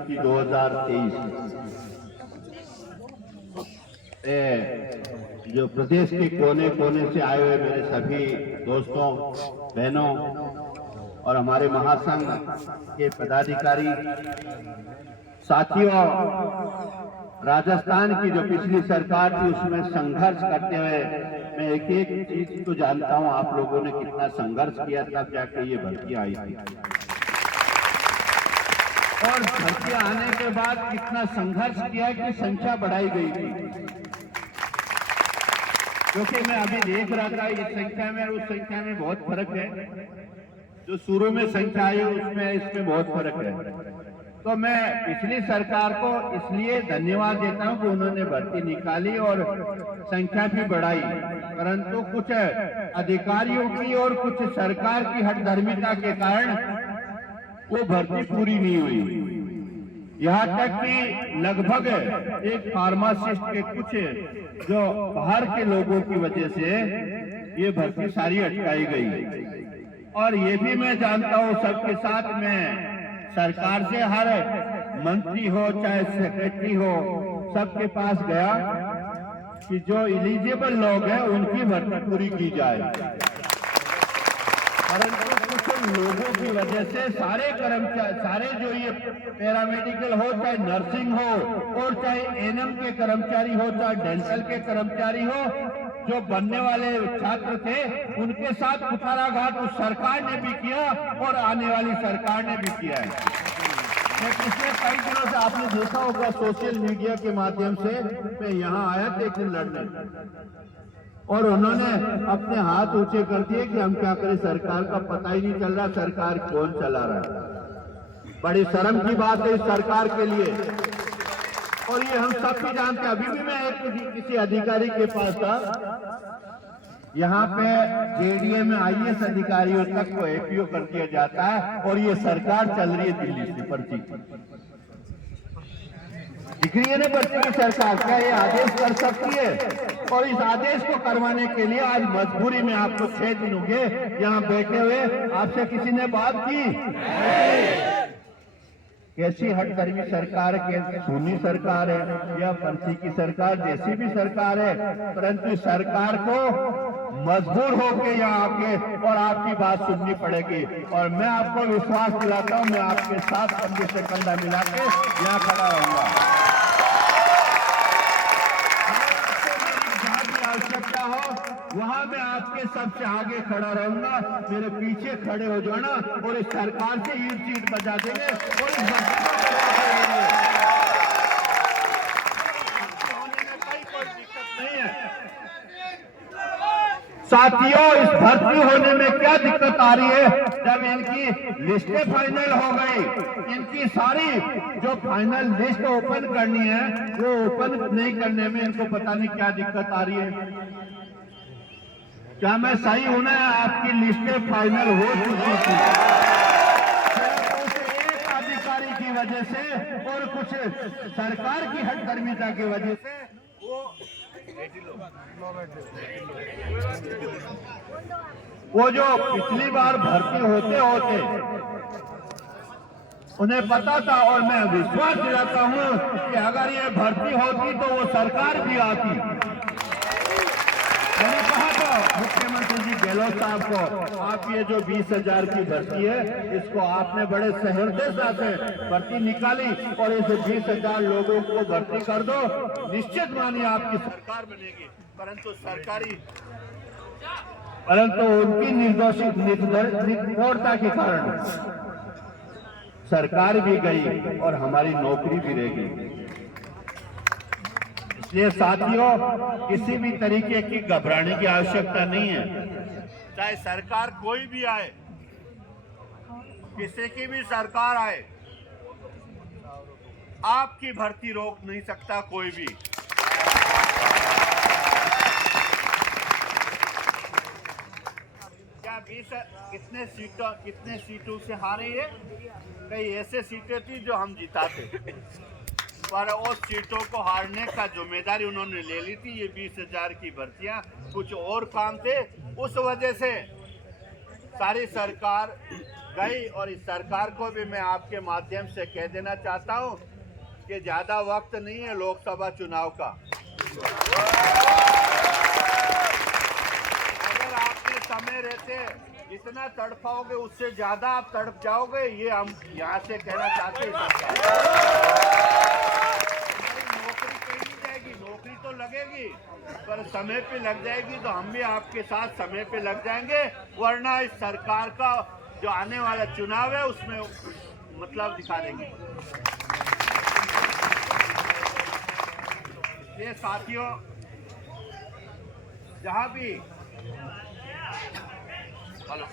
की 2023 जो प्रदेश के कोने कोने से आए हुए मेरे सभी दोस्तों, बहनों और हमारे महासंघ के पदाधिकारी साथियों, राजस्थान की जो पिछली सरकार थी उसमें संघर्ष करते हुए मैं एक एक चीज तो जानता हूं, आप लोगों ने कितना संघर्ष किया तब जाके ये भर्ती आई थी, और भर्ती आने के बाद कितना संघर्ष किया कि संख्या बढ़ाई गई थी। क्योंकि मैं अभी देख रहा था इस संख्या में और उस संख्या में बहुत फर्क है। जो शुरू में संख्या आई उसमें इसमें बहुत फर्क है। तो मैं पिछली सरकार को इसलिए धन्यवाद देता हूं कि उन्होंने भर्ती निकाली और संख्या भी बढ़ाई, परंतु कुछ अधिकारियों की और कुछ सरकार की हठधर्मिता के कारण वो भर्ती पूरी नहीं हुई। यहाँ तक कि लगभग एक फार्मासिस्ट के कुछ जो बाहर के लोगों की वजह से ये भर्ती सारी अटकाई गई। और ये भी मैं जानता हूँ, सबके साथ में सरकार से हर मंत्री हो चाहे सेक्रेटरी हो सबके पास गया कि जो एलिजिबल लोग हैं उनकी भर्ती पूरी की जाए, परंतु कुछ लोगों की वजह से सारे कर्मचारी, सारे जो ये पैरामेडिकल हो चाहे नर्सिंग हो और चाहे एएनएम के कर्मचारी हो चाहे डेंटल के कर्मचारी हो, जो बनने वाले छात्र थे उनके साथ कुठाराघात उस सरकार ने भी किया और आने वाली सरकार ने भी किया है। मैं पिछले कई दिनों से आपने देखा होगा सोशल मीडिया के माध्यम से मैं यहाँ आया था एक दिन लड़ने, और उन्होंने अपने हाथ ऊंचे कर दिए कि हम क्या करें, सरकार का पता ही नहीं चल रहा सरकार कौन चला रहा है। बड़ी शर्म की बात है इस सरकार के लिए, और ये हम सब भी जानते हैं। अभी भी मैं एक किसी अधिकारी के पास था, यहाँ पे जेडीए में आईएएस अधिकारियों तक को एपीओ कर दिया जाता है, और ये सरकार चल रही है दिल्ली से पर्ची दिख रही है ना, पर्ची की सरकार क्या ये आदेश कर सकती है? और इस आदेश को करवाने के लिए आज मजबूरी में आपको 6 दिन हो गए यहाँ बैठे हुए, आपसे किसी ने बात की? कैसी हठधर्मी सरकार है, सुनी सरकार है या पंथी की सरकार, जैसी भी सरकार है, परंतु सरकार को मजबूर होके यहाँ आके और आपकी बात सुननी पड़ेगी। और मैं आपको विश्वास दिलाता हूँ, मैं आपके साथ कंधे से कंधा मिला के यहाँ खड़ा रहूंगा। आवश्यकता हो वहां मैं आपके सबसे आगे खड़ा रहूंगा, मेरे पीछे खड़े हो जाना और इस सरकार से ईट चीट बजा देंगे और इस होने में कोई दिक्कत नहीं है। साथियों, इस भर्ती होने में क्या दिक्कत आ रही है? जब इनकी लिस्टें फाइनल हो गई, इनकी सारी जो फाइनल लिस्ट ओपन करनी है वो ओपन नहीं करने में इनको पता नहीं क्या दिक्कत आ रही है। क्या मैं सही हूं ना? आपकी लिस्टें फाइनल हो चुकी थी, एक अधिकारी की वजह से और कुछ सरकार की हठधर्मिता की वजह से वो जो पिछली बार भर्ती होते होते उन्हें पता था, और मैं विश्वास दिलाता हूं कि अगर ये भर्ती होती तो वो सरकार भी आती। मैंने कहा था मुख्यमंत्री जी गहलोत साहब को, आप ये जो 20,000 की भर्ती है इसको आपने बड़े सहृदय से भर्ती निकाली और इसे 20,000 लोगों को भर्ती कर दो, निश्चित मानिए आपकी सरकार बनेगी। परंतु उनकी निर्दोषता के कारण सरकार भी गई और हमारी नौकरी भी रह गई। इसलिए साथियों, किसी भी तरीके की घबराने की आवश्यकता नहीं है। चाहे सरकार कोई भी आए, किसी की भी सरकार आए, आपकी भर्ती रोक नहीं सकता कोई भी। क्या 20 कितने सीटों से हारे है? कई ऐसे सीटें थी जो हम जिताते, पर उस सीटों को हारने का जिम्मेदारी उन्होंने ले ली थी। ये 20,000 की भर्तियां कुछ और काम थे, उस वजह से सारी सरकार गई। और इस सरकार को भी मैं आपके माध्यम से कह देना चाहता हूं कि ज्यादा वक्त नहीं है लोकसभा चुनाव का। अगर आपने समय रहते जितना तड़पाओगे उससे ज्यादा आप तड़प जाओगे, ये हम यहाँ से कहना चाहते हैं। नौकरी कहीं नहीं जाएगी, नौकरी तो लगेगी पर समय पे लग जाएगी, तो हम भी आपके साथ समय पे लग जाएंगे। वरना इस सरकार का जो आने वाला चुनाव है उसमें मतलब दिखा देंगे। ये साथियों, जहां भी हेलो